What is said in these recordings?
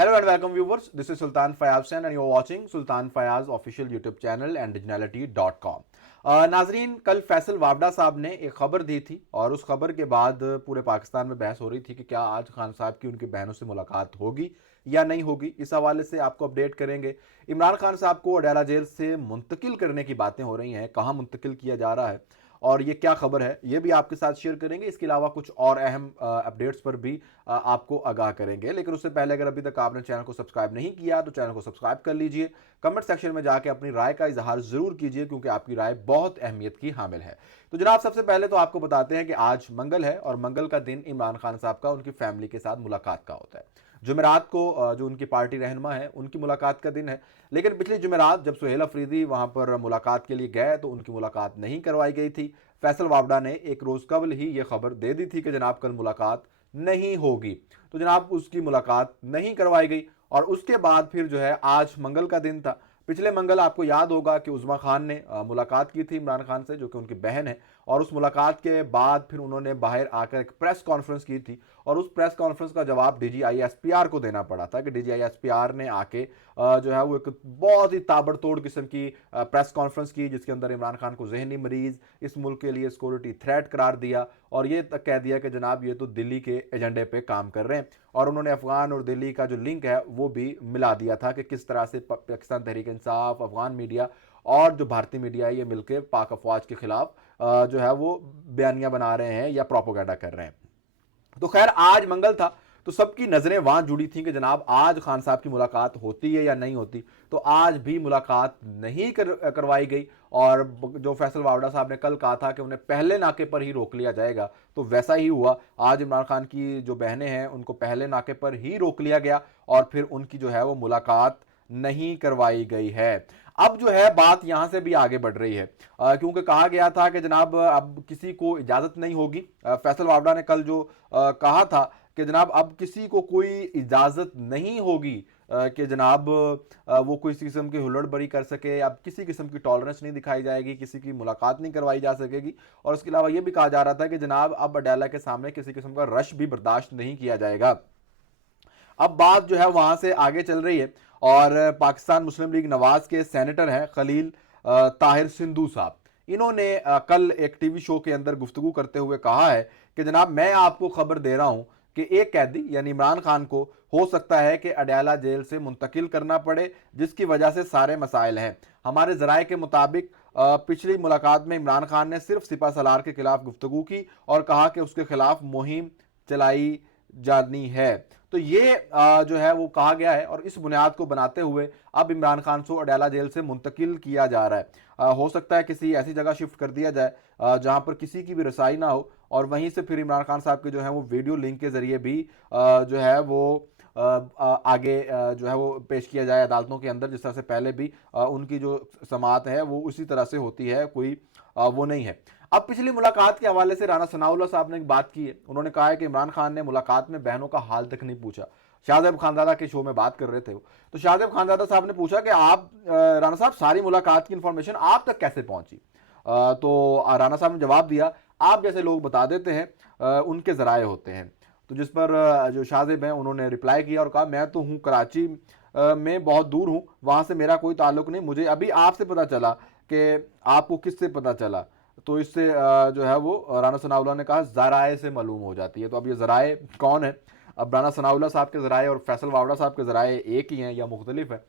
Hello and welcome viewers. This is Sultan Fayaz Hussain and you're watching Sultan Fayaz official YouTube channel and dignality.com. नाजरीन, कल फैसल वावड़ा साहब ने एक खबर दी थी और उस खबर के बाद पूरे पाकिस्तान में बहस हो रही थी कि क्या आज खान साहब की उनकी बहनों से मुलाकात होगी या नहीं होगी। इस हवाले से आपको अपडेट करेंगे। इमरान खान साहब को अडयाला जेल से मुंतकिल करने की बातें हो रही हैं, कहाँ मुंतकिल किया जा रहा है और ये क्या खबर है, ये भी आपके साथ शेयर करेंगे। इसके अलावा कुछ और अहम अपडेट्स पर भी आपको आगाह करेंगे। लेकिन उससे पहले अगर अभी तक आपने चैनल को सब्सक्राइब नहीं किया तो चैनल को सब्सक्राइब कर लीजिए। कमेंट सेक्शन में जाके अपनी राय का इजहार जरूर कीजिए क्योंकि आपकी राय बहुत अहमियत की हामिल है। तो जनाब, सबसे पहले तो आपको बताते हैं कि आज मंगल है और मंगल का दिन इमरान खान साहब का उनकी फैमिली के साथ मुलाकात का होता है। जुमेरात को जो उनकी पार्टी रहनुमा है उनकी मुलाकात का दिन है। लेकिन पिछली जुमेरात जब सुहेल अफरीदी वहां पर मुलाकात के लिए गए तो उनकी मुलाकात नहीं करवाई गई थी। फैसल वावड़ा ने एक रोज कबल ही यह खबर दे दी थी कि जनाब कल मुलाकात नहीं होगी, तो जनाब उसकी मुलाकात नहीं करवाई गई। और उसके बाद फिर जो है आज मंगल का दिन था। पिछले मंगल आपको याद होगा कि उज़मा खान ने मुलाकात की थी इमरान खान से, जो कि उनकी बहन है, और उस मुलाकात के बाद फिर उन्होंने बाहर आकर एक प्रेस कॉन्फ्रेंस की थी और उस प्रेस कॉन्फ्रेंस का जवाब DGI-SPR को देना पड़ा था कि DGI-SPR ने आके जो है वो एक बहुत ही ताबड़तोड़ किस्म की प्रेस कॉन्फ्रेंस की जिसके अंदर इमरान खान को जहनी मरीज, इस मुल्क के लिए सिक्योरिटी थ्रेट करार दिया और ये तक कह दिया कि जनाब ये तो दिल्ली के एजेंडे पे काम कर रहे हैं। और उन्होंने अफगान और दिल्ली का जो लिंक है वो भी मिला दिया था कि किस तरह से पाकिस्तान तहरीक इंसाफ, अफगान मीडिया और जो भारतीय मीडिया है ये मिलकर पाक अफवाज के खिलाफ जो है वो बयानियां बना रहे हैं या प्रोपोगेंडा कर रहे हैं। तो खैर आज मंगल था तो सबकी नजरें वहां जुड़ी थी कि जनाब आज खान साहब की मुलाकात होती है या नहीं होती। तो आज भी मुलाकात नहीं करवाई गई और जो फैसल वावड़ा साहब ने कल कहा था कि उन्हें पहले नाके पर ही रोक लिया जाएगा तो वैसा ही हुआ। आज इमरान खान की जो बहनें हैं उनको पहले नाके पर ही रोक लिया गया और फिर उनकी जो है वो मुलाकात नहीं करवाई गई है। अब जो है बात यहां से भी आगे बढ़ रही है क्योंकि कहा गया था कि जनाब अब किसी को इजाजत नहीं होगी। फैसल वावड़ा ने कल जो कहा था कि जनाब अब किसी को कोई इजाजत नहीं होगी कि जनाब वो कोई किस्म की हुल्लड़बरी कर सके, अब किसी किस्म की टॉलरेंस नहीं दिखाई जाएगी, किसी की मुलाकात नहीं करवाई जा सकेगी। और इसके अलावा ये भी कहा जा रहा था कि जनाब अब अडयाला के सामने किसी किस्म का रश भी बर्दाश्त नहीं किया जाएगा। अब बात जो है वहां से आगे चल रही है और पाकिस्तान मुस्लिम लीग नवाज के सेनेटर हैं खलील ताहिर सिंधु साहब। इन्होंने कल एक टीवी शो के अंदर गुफ्तगू करते हुए कहा है कि जनाब मैं आपको खबर दे रहा हूं कि एक कैदी यानी इमरान खान को हो सकता है कि अडयाला जेल से मुंतकिल करना पड़े, जिसकी वजह से सारे मसाइल हैं। हमारे जराये के मुताबिक पिछली मुलाकात में इमरान खान ने सिर्फ सिपा सलार के खिलाफ गुफ्तगू की और कहा कि उसके खिलाफ मुहिम चलाई जानी है। तो ये जो है वो कहा गया है और इस बुनियाद को बनाते हुए अब इमरान खान को अडयाला जेल से मुंतकिल किया जा रहा है। हो सकता है किसी ऐसी जगह शिफ्ट कर दिया जाए जहां पर किसी की भी रसाई ना हो और वहीं से फिर इमरान खान साहब के जो है वो वीडियो लिंक के जरिए भी जो है वो आगे जो है वो पेश किया जाए अदालतों के अंदर, जिस तरह से पहले भी उनकी जो समाअत है वो उसी तरह से होती है, कोई वो नहीं है। अब पिछली मुलाकात के हवाले से राना सनाउल्लाह साहब ने एक बात की है। उन्होंने कहा है कि इमरान खान ने मुलाकात में बहनों का हाल तक नहीं पूछा। शाहजेब खानजादा के शो में बात कर रहे थे वो, तो शाहजेब खानजादा साहब ने पूछा कि आप राना साहब सारी मुलाकात की इंफॉर्मेशन आप तक कैसे पहुंची। तो राना साहब ने जवाब दिया, आप जैसे लोग बता देते हैं उनके जराए होते हैं। तो जिस पर जो शाहजेब हैं उन्होंने रिप्लाई किया और कहा मैं तो हूँ कराची में, बहुत दूर हूँ, वहाँ से मेरा कोई ताल्लुक नहीं, मुझे अभी आपसे पता चला कि आपको किससे पता चला। तो इससे जो है वो राना सनाउल्लाह ने कहा जराए से मालूम हो जाती है। तो अब ये जराए कौन है? अब राना सनाउल्लाह साहब के जराए और फैसल वावड़ा साहब के जराए एक ही हैं या मुख्तलिफ है?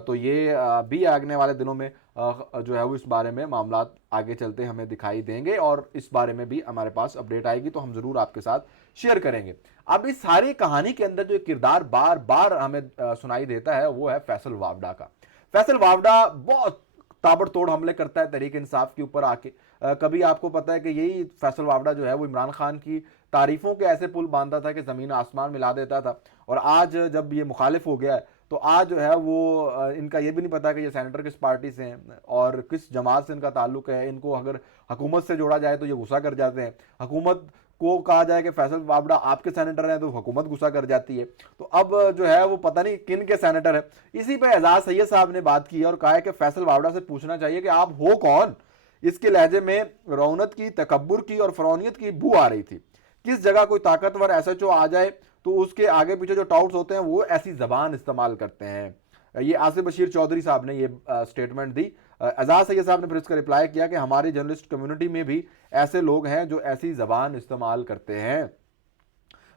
तो ये भी आगने वाले दिनों में जो है वो इस बारे में मामला आगे चलते हमें दिखाई देंगे और इस बारे में भी हमारे पास अपडेट आएगी तो हम जरूर आपके साथ शेयर करेंगे। अब इस सारी कहानी के अंदर जो किरदार बार बार हमें सुनाई देता है वो है फैसल वावड़ा का। फैसल वावड़ा बहुत ताबड़तोड़ हमले करता है तहरीक इंसाफ के ऊपर आके। कभी आपको पता है कि यही फैसल वावड़ा जो है वो इमरान खान की तारीफों के ऐसे पुल बांधता था कि जमीन आसमान मिला देता था। और आज जब ये मुखालिफ हो गया है तो आज जो है वो इनका ये भी नहीं पता कि ये सेनेटर किस पार्टी से हैं और किस जमात से इनका ताल्लुक है। इनको अगर हुकूमत से जोड़ा जाए तो ये गुस्सा कर जाते हैं, हुकूमत को कहा जाए कि फैसल वावड़ा आपके सेनेटर हैं तो हुकूमत गुस्सा कर जाती है। तो अब जो है वो पता नहीं किन के सेनेटर है। इसी पे एजाज सैयद साहब ने बात की और कहा है कि फैसल वावड़ा से पूछना चाहिए कि आप हो कौन। इसके लहजे में रौनत की, तकब्बुर की और फरौनियत की बू आ रही थी। किस जगह कोई ताकतवर SHO आ जाए तो उसके आगे पीछे जो टाउट्स होते हैं वो ऐसी जबान इस्तेमाल करते हैं। ये आसिफ बशीर चौधरी साहब ने ये स्टेटमेंट दी। एजाज सैयद साहब ने फिर इसका रिप्लाई किया कि हमारी जर्नलिस्ट कम्युनिटी में भी ऐसे लोग हैं जो ऐसी जबान इस्तेमाल करते हैं।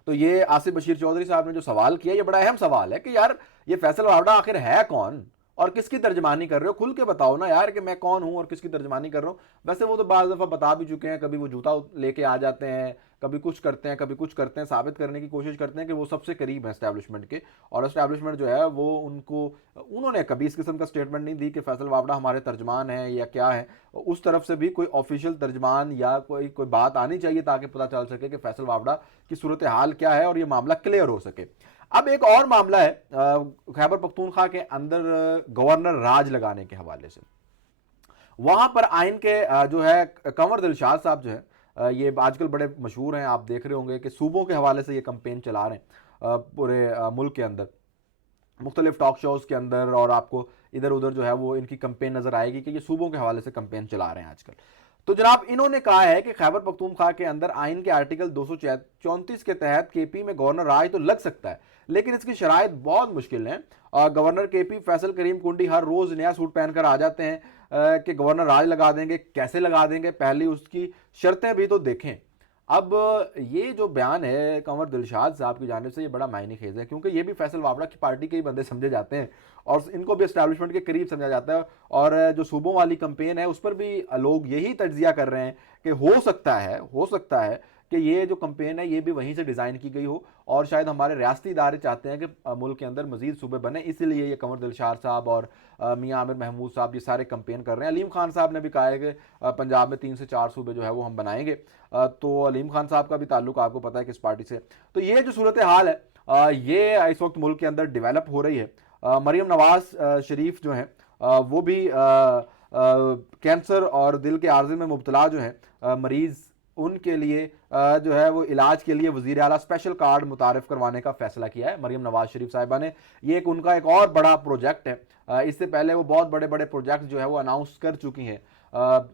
तो ये आसिफ बशीर चौधरी साहब ने जो सवाल किया, ये बड़ा अहम सवाल है कि यार ये फैसल वावड़ा आखिर है कौन और किसकी तर्जमानी कर रहे हो, खुल के बताओ ना यार कि मैं कौन हूं और किसकी तर्जमानी कर रहा हूं। वैसे वो तो बाज़ दफ़ा बता भी चुके हैं, कभी वो जूता लेके आ जाते हैं, कभी कुछ करते हैं, कभी कुछ करते हैं, साबित करने की कोशिश करते हैं कि वो सबसे करीब है एस्टैब्लिशमेंट के, और एस्टैब्लिशमेंट जो है वो उन्होंने कभी इस किस्म का स्टेटमेंट नहीं दी कि फैसल वावड़ा हमारे तर्जमान हैं या क्या है। उस तरफ से भी कोई ऑफिशियल तर्जमान या कोई बात आनी चाहिए ताकि पता चल सके कि फैसल वावड़ा की सूरत हाल क्या है और ये मामला क्लियर हो सके। अब एक और मामला है खैबर पख्तूनख्वा के अंदर गवर्नर राज लगाने के हवाले से। वहां पर आइन के जो है कंवर दिलशाद साहब जो है ये आजकल बड़े मशहूर हैं, आप देख रहे होंगे कि सूबों के हवाले से ये कंपेन चला रहे हैं पूरे मुल्क के अंदर, मुख्तलिफ टॉक शोज के अंदर, और आपको इधर उधर जो है वो इनकी कंपेन नजर आएगी कि ये सूबों के हवाले से कंपेन चला रहे हैं आजकल। तो जनाब इन्होंने कहा है कि खैबर पख्तूनख्वा के अंदर आइन के आर्टिकल 234 के तहत केपी में गवर्नर राज तो लग सकता है, लेकिन इसकी शराइत बहुत मुश्किल है। गवर्नर केपी फैसल करीम कुंडी हर रोज नया सूट पहनकर आ जाते हैं कि गवर्नर राज लगा देंगे। कैसे लगा देंगे, पहले उसकी शर्तें भी तो देखें। अब ये जो बयान है कंवर दिलशाद साहब की जानिब से, ये बड़ा मायने खेज है, क्योंकि ये भी फैसल वावड़ा की पार्टी के ही बंदे समझे जाते हैं और इनको भी एस्टैब्लिशमेंट के करीब समझा जाता है। और जो सूबों वाली कंपेन है उस पर भी लोग यही तज्जिया कर रहे हैं कि हो सकता है कि ये जो कंपेन है ये भी वहीं से डिज़ाइन की गई हो, और शायद हमारे रियासती इदारे चाहते हैं कि मुल्क के अंदर मजीद सूबे बने, इसलिए ये कंवर दिलशाद साहब और मियां आमिर महमूद साहब ये सारे कंपेन कर रहे हैं। अलीम खान साहब ने भी कहा है कि पंजाब में 3 से 4 सूबे जो है वो हम बनाएंगे। तो अलीम खान साहब का भी ताल्लुक आपको पता है किस पार्टी से। तो ये जो सूरत हाल है ये इस वक्त मुल्क के अंदर डिवेलप हो रही है। मरियम नवाज शरीफ जो हैं वो भी कैंसर और दिल के आर्जे में मुब्तला जो हैं मरीज़, उनके लिए जो है वो इलाज के लिए वज़ीर आला स्पेशल कार्ड मुतारिफ करवाने का फैसला किया है मरियम नवाज शरीफ साहिबा ने। ये उनका एक और बड़ा प्रोजेक्ट है। इससे पहले वो बहुत बड़े बड़े प्रोजेक्ट जो है वो अनाउंस कर चुकी हैं।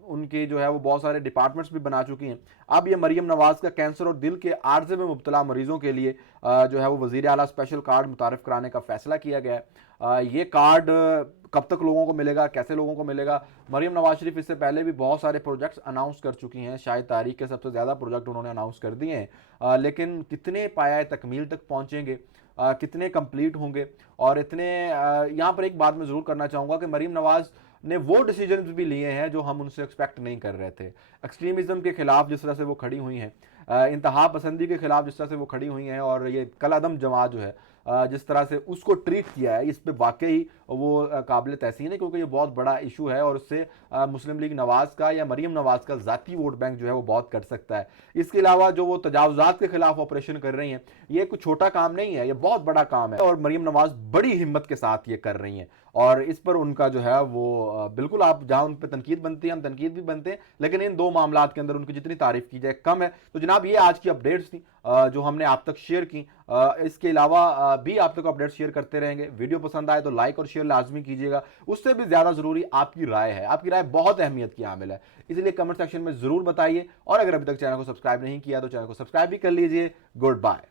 उनकी जो है वो बहुत सारे डिपार्टमेंट्स भी बना चुकी हैं। अब ये मरियम नवाज का कैंसर और दिल के आर्जे में मुब्तला मरीजों के लिए जो है वो वज़ीर आला स्पेशल कार्ड मुतारिफ कराने का फैसला किया गया है। ये कार्ड कब तक लोगों को मिलेगा, कैसे लोगों को मिलेगा? मरियम नवाज शरीफ इससे पहले भी बहुत सारे प्रोजेक्ट्स अनाउंस कर चुकी हैं, शायद तारीख के सबसे ज़्यादा प्रोजेक्ट उन्होंने अनाउंस कर दिए हैं, लेकिन कितने पाया तकमील तक पहुँचेंगे, कितने कंप्लीट होंगे? और इतने यहाँ पर एक बात मैं ज़रूर करना चाहूँगा कि मरियम नवाज ने वो डिसीजन भी लिए हैं जो हम उनसे एक्सपेक्ट नहीं कर रहे थे। एक्सट्रीमिज्म के खिलाफ जिस तरह से वो खड़ी हुई हैं, इंतहा पसंदी के खिलाफ जिस तरह से वो खड़ी हुई हैं, और ये कलअदम जमात जो है जिस तरह से उसको ट्रीट किया है, इस पे वाकई वो काबिल तहसीन है, क्योंकि ये बहुत बड़ा इशू है और उससे मुस्लिम लीग नवाज का या मरियम नवाज का ज़ाती वोट बैंक जो है वो बहुत कट सकता है। इसके अलावा जो वो तजावुज़ात के खिलाफ ऑपरेशन कर रही हैं, ये कुछ छोटा काम नहीं है, ये बहुत बड़ा काम है और मरियम नवाज बड़ी हिम्मत के साथ ये कर रही हैं। और इस पर उनका जो है वो बिल्कुल, आप जहां उन पर तनकीद बनती है हम तनकीद भी बनते हैं, लेकिन इन दो मामलात के अंदर उनकी जितनी तारीफ की जाए कम है। तो जनाब ये आज की अपडेट्स थी जो हमने आप तक शेयर की। इसके अलावा भी आप तक अपडेट्स शेयर करते रहेंगे। वीडियो पसंद आए तो लाइक और शेयर लाजमी कीजिएगा। उससे भी ज़्यादा ज़रूरी आपकी राय है, आपकी राय बहुत अहमियत की हामिल है, इसलिए कमेंट सेक्शन में ज़रूर बताइए। और अगर अभी तक चैनल को सब्सक्राइब नहीं किया तो चैनल को सब्सक्राइब भी कर लीजिए। Good bye.